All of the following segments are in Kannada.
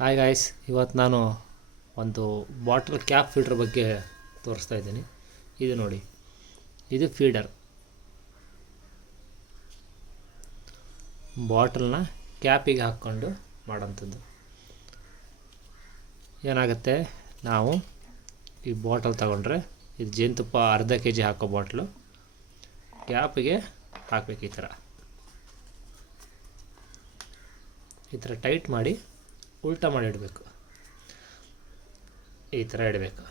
ಹಾಯ್ ಗಾಯ್ಸ್, ಇವತ್ತು ನಾನು ಒಂದು ಬಾಟಲ್ ಕ್ಯಾಪ್ ಫೀಡರ್ ಬಗ್ಗೆ ತೋರಿಸ್ತಾ ಇದ್ದೀನಿ. ಇದು ನೋಡಿ, ಇದು ಫೀಡರ್. ಬಾಟಲ್ನ ಕ್ಯಾಪಿಗೆ ಹಾಕ್ಕೊಂಡು ಮಾಡೋಂಥದ್ದು. ಏನಾಗುತ್ತೆ, ನಾವು ಈ ಬಾಟಲ್ ತಗೊಂಡ್ರೆ ಇದು ಜೇನುತುಪ್ಪ ಅರ್ಧ kg ಹಾಕೋ ಬಾಟ್ಲು ಕ್ಯಾಪಿಗೆ ಹಾಕಬೇಕು. ಈ ಥರ ಟೈಟ್ ಮಾಡಿ ಉಲ್ಟಾ ಮಾಡಿ ಇಡಬೇಕು. ಈ ಥರ ಇಡಬೇಕು.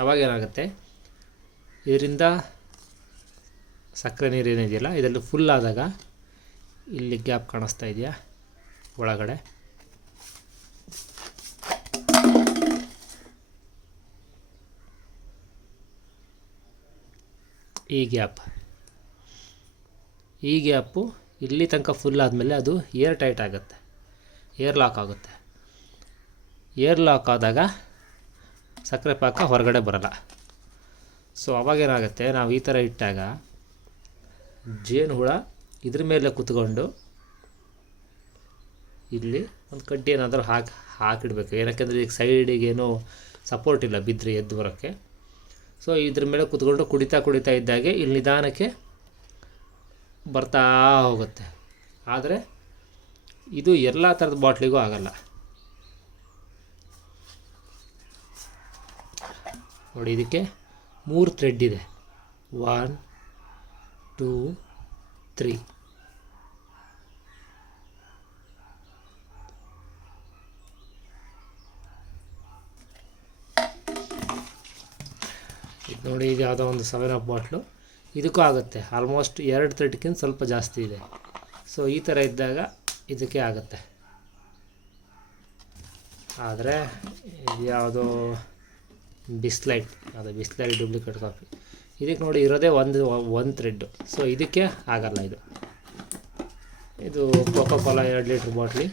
ಆವಾಗ ಏನಾಗುತ್ತೆ, ಇದರಿಂದ ಸಕ್ಕರೆ ನೀರು ಏನಿದೆಯಲ್ಲ ಇದರಲ್ಲಿ ಫುಲ್ ಆದಾಗ ಇಲ್ಲಿ ಗ್ಯಾಪ್ ಕಾಣಿಸ್ತಾ ಇದೆಯಾ ಒಳಗಡೆ, ಈ ಗ್ಯಾಪು ಇಲ್ಲಿ ತನಕ ಫುಲ್ ಆದಮೇಲೆ ಅದು ಏರ್ ಟೈಟ್ ಆಗುತ್ತೆ, ಏರ್ ಲಾಕ್ ಆಗುತ್ತೆ. ಏರ್ ಲಾಕ್ ಆದಾಗ ಸಕ್ಕರೆ ಪಾಕ ಹೊರಗಡೆ ಬರಲ್ಲ. ಸೊ ಅವಾಗೇನಾಗುತ್ತೆ, ನಾವು ಈ ಥರ ಇಟ್ಟಾಗ ಜೇನು ಹುಳ ಇದ್ರ ಮೇಲೆ ಕೂತ್ಕೊಂಡು ಇಲ್ಲಿ ಒಂದು ಕಡ್ಡಿ ಏನಾದರೂ ಹಾಕಿಡಬೇಕು. ಏನಕ್ಕೆಂದರೆ ಈಗ ಸೈಡಿಗೇನೋ ಸಪೋರ್ಟ್ ಇಲ್ಲ, ಬಿದ್ದರೆ ಎದ್ದು ಬರೋಕ್ಕೆ. ಸೊ ಇದ್ರ ಮೇಲೆ ಕೂತ್ಕೊಂಡು ಕುಡಿತಾ ಇದ್ದಾಗೆ ಇಲ್ಲಿ ನಿಧಾನಕ್ಕೆ ಬರ್ತಾ ಹೋಗುತ್ತೆ. ಆದರೆ ಇದು ಎಲ್ಲ ಥರದ ಬಾಟ್ಲಿಗೂ ಆಗಲ್ಲ. ನೋಡಿ, ಇದಕ್ಕೆ 3 ಥ್ರೆಡ್ ಇದೆ. 1 2 3. ಇದು ನೋಡಿ, ಇದು ಯಾವುದೋ ಒಂದು 7 ಅಪ್ ಬಾಟ್ಲು. ಇದಕ್ಕೂ ಆಗುತ್ತೆ. ಆಲ್ಮೋಸ್ಟ್ 2 ಥ್ರೆಡ್ಗಿಂತ ಸ್ವಲ್ಪ ಜಾಸ್ತಿ ಇದೆ. ಸೊ ಈ ಥರ ಇದ್ದಾಗ ಇದಕ್ಕೆ ಆಗುತ್ತೆ. ಆದರೆ ಇದು ಯಾವುದೋ ಬಿಸ್ಲೈಟ್ ಡೂಪ್ಲಿಕೇಟ್ ಕಾಫಿ. ಇದಕ್ಕೆ ನೋಡಿ ಇರೋದೇ ಒಂದು ಥ್ರೆಡ್ಡು. ಸೊ ಇದಕ್ಕೆ ಆಗಲ್ಲ. ಇದು ಕೋಕೋ ಕೋಲಾ 2 ಲೀಟ್ರ್ ಬಾಟ್ಲಿ,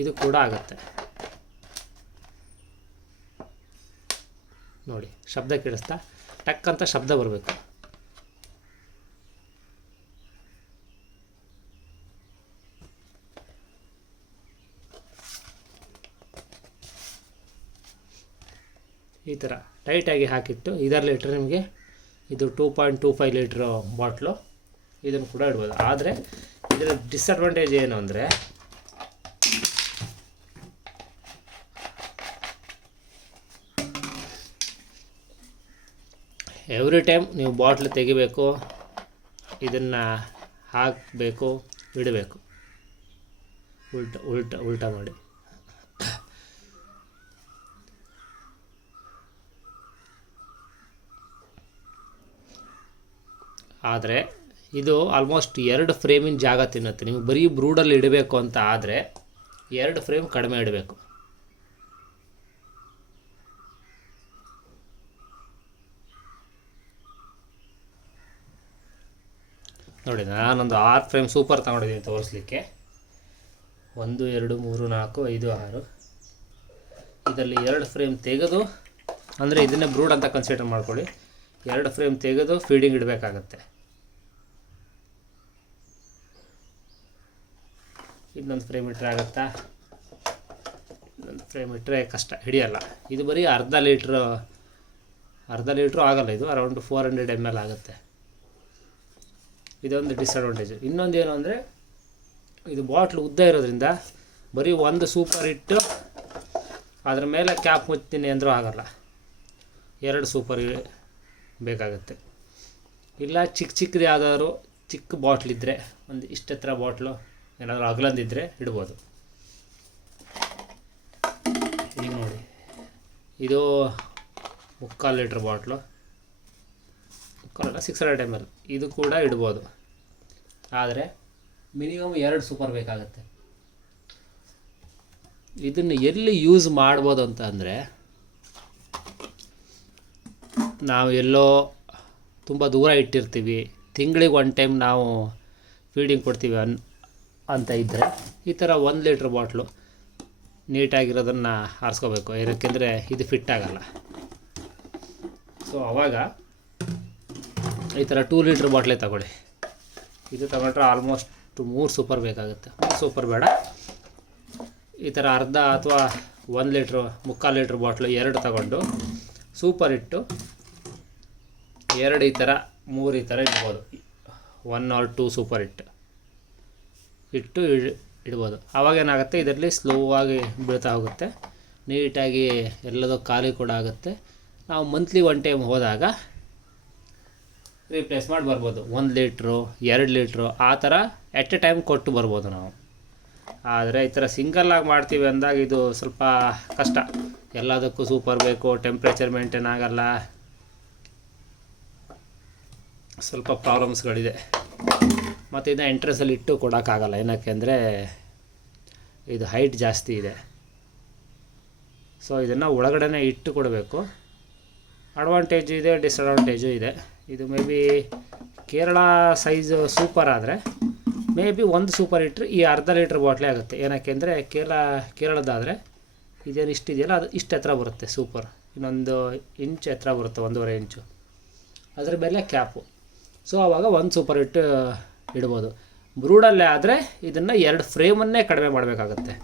ಇದು ಕೂಡ ಆಗುತ್ತೆ. ನೋಡಿ, ಶಬ್ದ ಕೇಳಿಸ್ತಾ, ಟಕ್ ಅಂತ ಶಬ್ದ ಬರಬೇಕು. ಈ ಥರ ಟೈಟಾಗಿ ಹಾಕಿಟ್ಟು ಇದರಲ್ಲಿ ಇಟ್ಟರೆ ನಿಮಗೆ ಇದು 2.25 ಲೀಟ್ರ್ ಬಾಟ್ಲು, ಇದನ್ನು ಕೂಡ ಇಡ್ಬೋದು. ಆದರೆ ಇದರ ಡಿಸ್ಅಡ್ವಾಂಟೇಜ್ ಏನು ಅಂದರೆ, ಎವ್ರಿ ಟೈಮ್ ನೀವು ಬಾಟ್ಲ್ ತೆಗಿಬೇಕು, ಇದನ್ನು ಹಾಕಬೇಕು, ಇಡಬೇಕು ಉಲ್ಟಾ ಮಾಡಿ. ಆದರೆ ಇದು ಆಲ್ಮೋಸ್ಟ್ 2 ಫ್ರೇಮಿನ ಜಾಗ ತಿನ್ನುತ್ತೆ. ನೀವು ಬರೀ ಬ್ರೂಡಲ್ಲಿ ಇಡಬೇಕು ಅಂತ ಆದರೆ 2 ಫ್ರೇಮ್ ಕಡಿಮೆ ಇಡಬೇಕು. ನೋಡಿ, ನಾನೊಂದು 6 ಫ್ರೇಮ್ ಸೂಪರ್ ತಗೊಂಡಿದ್ದೀನಿ ತೋರಿಸ್ಲಿಕ್ಕೆ. 1 2 3 4 5 6. ಇದರಲ್ಲಿ 2 ಫ್ರೇಮ್ ತೆಗೆದು, ಅಂದರೆ ಇದನ್ನೇ ಬ್ರೂಡ್ ಅಂತ ಕನ್ಸಿಡರ್ ಮಾಡ್ಕೊಳ್ಳಿ, 2 ಫ್ರೇಮ್ ತೆಗೆದು ಫೀಡಿಂಗ್ ಇಡಬೇಕಾಗತ್ತೆ. ಇನ್ನೊಂದು ಫ್ರೇಮ್ ಇಟ್ಟರೆ ಆಗುತ್ತಾ? ಇನ್ನೊಂದು ಫ್ರೇಮ್ ಇಟ್ಟರೆ ಕಷ್ಟ, ಹಿಡಿಯಲ್ಲ. ಇದು ಬರೀ ಅರ್ಧ ಲೀಟ್ರು ಆಗಲ್ಲ. ಇದು ಅರೌಂಡ್ 400 ml ಆಗುತ್ತೆ. ಇದೊಂದು ಡಿಸ್ಅಡ್ವಾಂಟೇಜು. ಇನ್ನೊಂದು ಏನು ಅಂದರೆ, ಇದು ಬಾಟ್ಲು ಉದ್ದ ಇರೋದ್ರಿಂದ ಬರೀ ಒಂದು ಸೂಪರ್ ಇಟ್ಟು ಅದ್ರ ಮೇಲೆ ಕ್ಯಾಪ್ ಮುಚ್ತೀನಿ ಅಂದರೂ ಆಗಲ್ಲ. 2 ಸೂಪರ್ ಬೇಕಾಗುತ್ತೆ. ಇಲ್ಲ ಚಿಕ್ಕದು ಯಾವುದಾದ್ರು ಚಿಕ್ಕ ಬಾಟ್ಲಿದ್ದರೆ, ಒಂದು ಇಷ್ಟೆತ್ತರ ಬಾಟ್ಲು ಏನಾದರೂ ಅಗಲಂದಿದ್ದರೆ ಇಡ್ಬೋದು. ಈಗ ನೋಡಿ, ಇದು 3/4 ಲೀಟ್ರ್ ಬಾಟ್ಲು, 600 ml, ಇದು ಕೂಡ ಇಡ್ಬೋದು. ಆದರೆ ಮಿನಿಮಮ್ 2 ಸೂಪರ್ ಬೇಕಾಗುತ್ತೆ. ಇದನ್ನು ಎಲ್ಲಿ ಯೂಸ್ ಮಾಡ್ಬೋದು ಅಂತ ಅಂದರೆ, ನಾವು ಎಲ್ಲೋ ತುಂಬ ದೂರ ಇಟ್ಟಿರ್ತೀವಿ, ತಿಂಗಳಿಗೆ 1 ಟೈಮ್ ನಾವು ಫೀಡಿಂಗ್ ಕೊಡ್ತೀವಿ ಅಂತ ಇದ್ದರೆ ಈ ಥರ 1 ಲೀಟ್ರ್ ಬಾಟ್ಲು ನೀಟಾಗಿರೋದನ್ನು ಆರಿಸ್ಕೋಬೇಕು. ಏನಕ್ಕೆಂದರೆ ಇದು ಫಿಟ್ ಆಗಲ್ಲ. ಸೊ ಆವಾಗ ಈ ಥರ 2 ಲೀಟ್ರ್ ಬಾಟ್ಲೇ ತಗೊಳ್ಳಿ. ಇದು ತಗೊಂಡ್ರೆ ಆಲ್ಮೋಸ್ಟ್ 3 ಸೂಪರ್ ಬೇಕಾಗುತ್ತೆ. 3 ಸೂಪರ್ ಬೇಡ, ಈ ಥರ ಅರ್ಧ ಅಥವಾ 1 ಲೀಟ್ರು 3/4 ಲೀಟ್ರ್ ಬಾಟ್ಲು 2 ತಗೊಂಡು ಸೂಪರ್ ಇಟ್ಟು 2 ಈ ಥರ 3 ಈ ಥರ ಇಡ್ಬೋದು. 1 or 2 ಸೂಪರ್ ಇಟ್ಟು ಇಡ್ಬೋದು. ಆವಾಗೇನಾಗುತ್ತೆ, ಇದರಲ್ಲಿ ಸ್ಲೋ ಆಗಿ ಬೀಳ್ತಾ ಹೋಗುತ್ತೆ, ನೀಟಾಗಿ ಎಲ್ಲದೂ ಖಾಲಿ ಕೂಡ ಆಗುತ್ತೆ. ನಾವು ಮಂತ್ಲಿ 1 ಟೈಮ್ ಹೋದಾಗ ರೀಪ್ಲೇಸ್ ಮಾಡಿ ಬರ್ಬೋದು. 1 ಲೀಟ್ರು 2 ಲೀಟ್ರು ಆ ಥರ ಎಟ್ ಎ ಟೈಮ್ ಕೊಟ್ಟು ಬರ್ಬೋದು ನಾವು. ಆದರೆ ಈ ಥರ ಸಿಂಗಲ್ಲಾಗಿ ಮಾಡ್ತೀವಿ ಅಂದಾಗ ಇದು ಸ್ವಲ್ಪ ಕಷ್ಟ. ಎಲ್ಲದಕ್ಕೂ ಸೂಪರ್ ಬೇಕು, ಟೆಂಪ್ರೇಚರ್ ಮೇಂಟೈನ್ ಆಗಲ್ಲ, ಸ್ವಲ್ಪ ಪ್ರಾಬ್ಲಮ್ಸ್ಗಳಿದೆ. ಮತ್ತು ಇದನ್ನ ಎಂಟ್ರೆನ್ಸಲ್ಲಿ ಇಟ್ಟು ಕೊಡೋಕ್ಕಾಗಲ್ಲ, ಏನಕ್ಕೆ ಅಂದರೆ ಇದು ಹೈಟ್ ಜಾಸ್ತಿ ಇದೆ. ಸೊ ಇದನ್ನು ಒಳಗಡೆ ಇಟ್ಟು ಕೊಡಬೇಕು. ಅಡ್ವಾಂಟೇಜು ಇದೆ, ಡಿಸ್ಅಡ್ವಾಂಟೇಜು ಇದೆ. ಇದು may be Kerala size super ಆದರೆ ಮೇ ಬಿ 1 ಸೂಪರ್ ಇಟ್ಟರೆ ಈ ಅರ್ಧ ಲೀಟ್ರ್ ಬಾಟ್ಲೇ ಆಗುತ್ತೆ. ಏನಕ್ಕೆ ಅಂದರೆ ಕೇರಳದಾದರೆ ಇದೇನು ಇಷ್ಟಿದೆಯಲ್ಲ ಅದು ಇಷ್ಟು ಎತ್ತರ ಬರುತ್ತೆ ಸೂಪರ್, ಇನ್ನೊಂದು ಇಂಚ್ ಎತ್ತರ ಬರುತ್ತೆ, 1.5 ಇಂಚು. ಅದರ ಮೇಲೆ ಕ್ಯಾಪು. ಸೊ ಆವಾಗ 1 ಸೂಪರ್ ಇಟ್ಟು ಇಡ್ಬೋದು. ಬ್ರೂಡಲ್ಲೇ ಆದರೆ ಇದನ್ನು 2 ಫ್ರೇಮನ್ನೇ ಕಡಿಮೆ ಮಾಡಬೇಕಾಗತ್ತೆ.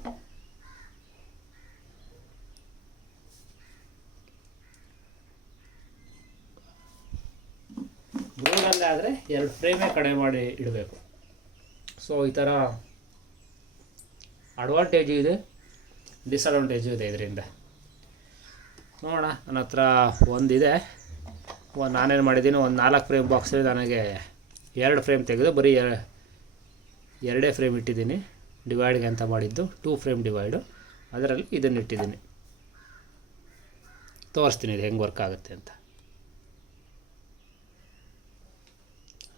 ಬ್ರೂಡಲ್ಲೇ ಆದರೆ 2 ಫ್ರೇಮೇ ಕಡಿಮೆ ಮಾಡಿ ಇಡಬೇಕು. ಸೊ ಈ ಥರ ಅಡ್ವಾಂಟೇಜು ಇದೆ, ಡಿಸ್ಅಡ್ವಾಂಟೇಜು ಇದೆ ಇದರಿಂದ. ನೋಡೋಣ, ನನ್ನ ಹತ್ರ ಒಂದಿದೆ. ನಾನೇನು ಮಾಡಿದ್ದೀನಿ, ಒಂದು 4 ಫ್ರೇಮ್ ಬಾಕ್ಸಲ್ಲಿ ನನಗೆ 2 ಫ್ರೇಮ್ ತೆಗೆದು ಬರೀ 2 ಫ್ರೇಮ್ ಇಟ್ಟಿದ್ದೀನಿ. ಡಿವೈಡ್ಗೆ ಅಂತ ಮಾಡಿದ್ದು 2 ಫ್ರೇಮ್ ಡಿವೈಡು, ಅದರಲ್ಲಿ ಇದನ್ನು ಇಟ್ಟಿದ್ದೀನಿ. ತೋರಿಸ್ತೀನಿ ಇದು ಹೆಂಗೆ ವರ್ಕ್ ಆಗುತ್ತೆ ಅಂತ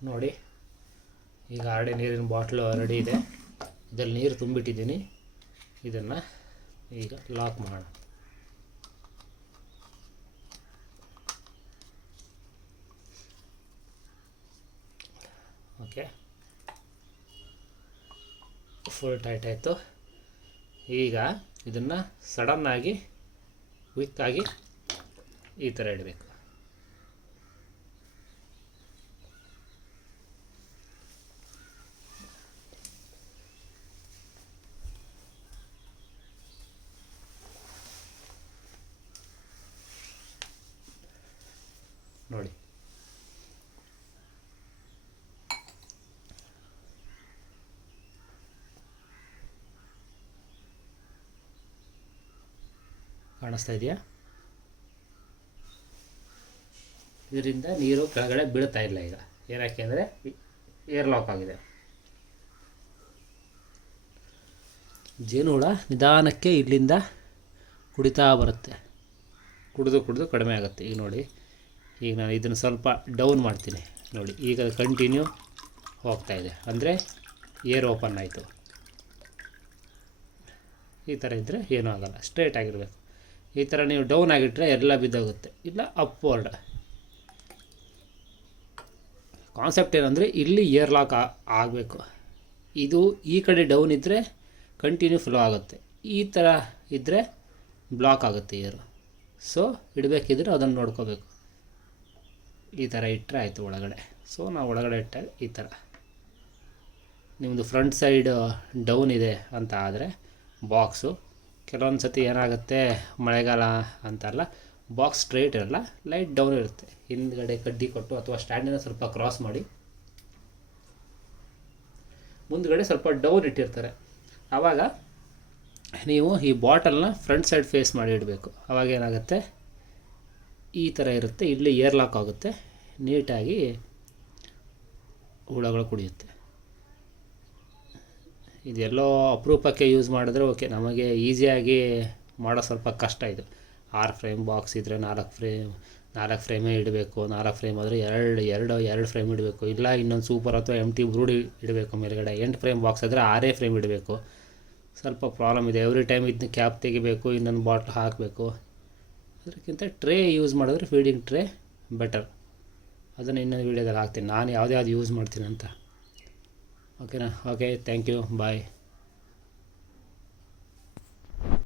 ನೋಡಿ. ಈಗ ಆಲ್ರೆಡಿ ನೀರಿನ ಬಾಟ್ಲು ರೆಡಿ ಇದೆ. ಇದರಲ್ಲಿ ನೀರು ತುಂಬಿಟ್ಟಿದ್ದೀನಿ. ಇದನ್ನು ಈಗ ಲಾಕ್ ಮಾಡೋಣ. ಓಕೆ, ಫುಲ್ ಟೈಟ್ ಆಯಿತು. ಈಗ ಇದನ್ನು ಸಡನ್ನಾಗಿ ಕ್ವಿಕ್ಕಾಗಿ ಈ ಥರ ಇಡಬೇಕು. ನೋಡಿ, ಕಾಣಿಸ್ತಾ ಇದೆಯಾ? ಇದರಿಂದ ನೀರು ಕೆಳಗಡೆ ಬೀಳ್ತಾ ಇಲ್ಲ ಈಗ. ಏನಕ್ಕೆ ಅಂದರೆ ಏರ್ ಲಾಕ್ ಆಗಿದೆ. ಜೇನುಹುಳ ನಿಧಾನಕ್ಕೆ ಇಲ್ಲಿಂದ ಕುಡಿತಾ ಬರುತ್ತೆ, ಕುಡಿದು ಕಡಿಮೆ ಆಗುತ್ತೆ. ಈಗ ನೋಡಿ, ಈಗ ನಾನು ಇದನ್ನು ಸ್ವಲ್ಪ ಡೌನ್ ಮಾಡ್ತೀನಿ ನೋಡಿ. ಈಗ ಅದು ಕಂಟಿನ್ಯೂ ಹೋಗ್ತಾ ಇದೆ, ಅಂದರೆ ಏರ್ ಓಪನ್ ಆಯಿತು. ಈ ಥರ ಇದ್ದರೆ ಏನೂ ಆಗೋಲ್ಲ, ಸ್ಟ್ರೇಟ್ ಆಗಿರಬೇಕು. ಈ ಥರ ನೀವು ಡೌನ್ ಆಗಿಟ್ಟರೆ ಎಲ್ಲ ಬಿದ್ದೋಗುತ್ತೆ, ಇಲ್ಲ ಅಪ್ವರ್ಡ್. ಕಾನ್ಸೆಪ್ಟ್ ಏನಂದರೆ ಇಲ್ಲಿ ಏರ್ ಲಾಕ್ ಆಗಬೇಕು. ಇದು ಈ ಕಡೆ ಡೌನ್ ಇದ್ದರೆ ಕಂಟಿನ್ಯೂ ಫ್ಲೋ ಆಗುತ್ತೆ, ಈ ಥರ ಇದ್ದರೆ ಬ್ಲಾಕ್ ಆಗುತ್ತೆ ಏರು. ಸೊ ಇಡಬೇಕಿದ್ರೆ ಅದನ್ನು ನೋಡ್ಕೋಬೇಕು. ಈ ಥರ ಇಟ್ಟರೆ ಆಯಿತು ಒಳಗಡೆ. ಸೊ ನಾವು ಒಳಗಡೆ ಇಟ್ಟಾಗ ಈ ಥರ. ನಿಮ್ಮದು ಫ್ರಂಟ್ ಸೈಡ್ ಡೌನ್ ಇದೆ ಅಂತ ಆದರೆ ಬಾಕ್ಸು ಕೆಲವೊಂದು ಸತಿ ಏನಾಗುತ್ತೆ, ಮಳೆಗಾಲ ಅಂತಲ್ಲ, ಬಾಕ್ಸ್ ಸ್ಟ್ರೈಟ್ ಇರಲ್ಲ, ಲೈಟ್ ಡೌನ್ ಇರುತ್ತೆ. ಹಿಂದ್ಗಡೆ ಕಡ್ಡಿ ಕೊಟ್ಟು ಅಥವಾ ಸ್ಟ್ಯಾಂಡಿನ ಸ್ವಲ್ಪ ಕ್ರಾಸ್ ಮಾಡಿ ಮುಂದ್ಗಡೆ ಸ್ವಲ್ಪ ಡೌನ್ ಇಟ್ಟಿರ್ತಾರೆ. ಆವಾಗ ನೀವು ಈ ಬಾಟಲ್ನ ಫ್ರಂಟ್ ಸೈಡ್ ಫೇಸ್ ಮಾಡಿ ಇಡಬೇಕು. ಆವಾಗ ಏನಾಗುತ್ತೆ, ಈ ಥರ ಇರುತ್ತೆ, ಇಲ್ಲಿ ಏರ್ ಲಾಕ್ ಆಗುತ್ತೆ, ನೀಟಾಗಿ ಹುಳಗಳು ಕುಡಿಯುತ್ತೆ. ಇದೆಲ್ಲೋ ಅಪರೂಪಕ್ಕೆ ಯೂಸ್ ಮಾಡಿದ್ರೆ ಓಕೆ, ನಮಗೆ ಈಸಿಯಾಗಿ ಮಾಡೋ ಸ್ವಲ್ಪ ಕಷ್ಟ ಇದು. 6 ಫ್ರೇಮ್ ಬಾಕ್ಸ್ ಇದ್ದರೆ 4 ಫ್ರೇಮೇ ಇಡಬೇಕು. 4 ಫ್ರೇಮ್ ಆದರೆ ಎರಡು ಫ್ರೇಮ್ ಇಡಬೇಕು, ಇಲ್ಲ ಇನ್ನೊಂದು ಸೂಪರ್ ಅಥವಾ ಎಂಟಿ ಬ್ರೂಡ್ ಇಡಬೇಕು ಮೇಲ್ಗಡೆ. 8 ಫ್ರೇಮ್ ಬಾಕ್ಸ್ ಆದರೆ 6 ಫ್ರೇಮ್ ಇಡಬೇಕು. ಸ್ವಲ್ಪ ಪ್ರಾಬ್ಲಮ್ ಇದೆ. ಎವ್ರಿ ಟೈಮ್ ಇದನ್ನ ಕ್ಯಾಪ್ ತೆಗಿಬೇಕು, ಇನ್ನೊಂದು ಬಾಟ್ಲ್ ಹಾಕಬೇಕು. ಅದಕ್ಕಿಂತ ಟ್ರೇ ಯೂಸ್ ಮಾಡಿದ್ರೆ ಫೀಡಿಂಗ್ ಟ್ರೇ ಬೆಟರ್. ಅದನ್ನು ಇನ್ನೊಂದು ವೀಡಿಯೋದಲ್ಲಿ ಹಾಕ್ತೀನಿ ನಾನು ಯಾವ್ದು ಯೂಸ್ ಮಾಡ್ತೀನಿ ಅಂತ. ಓಕೆನಾ? Okay, thank you, bye.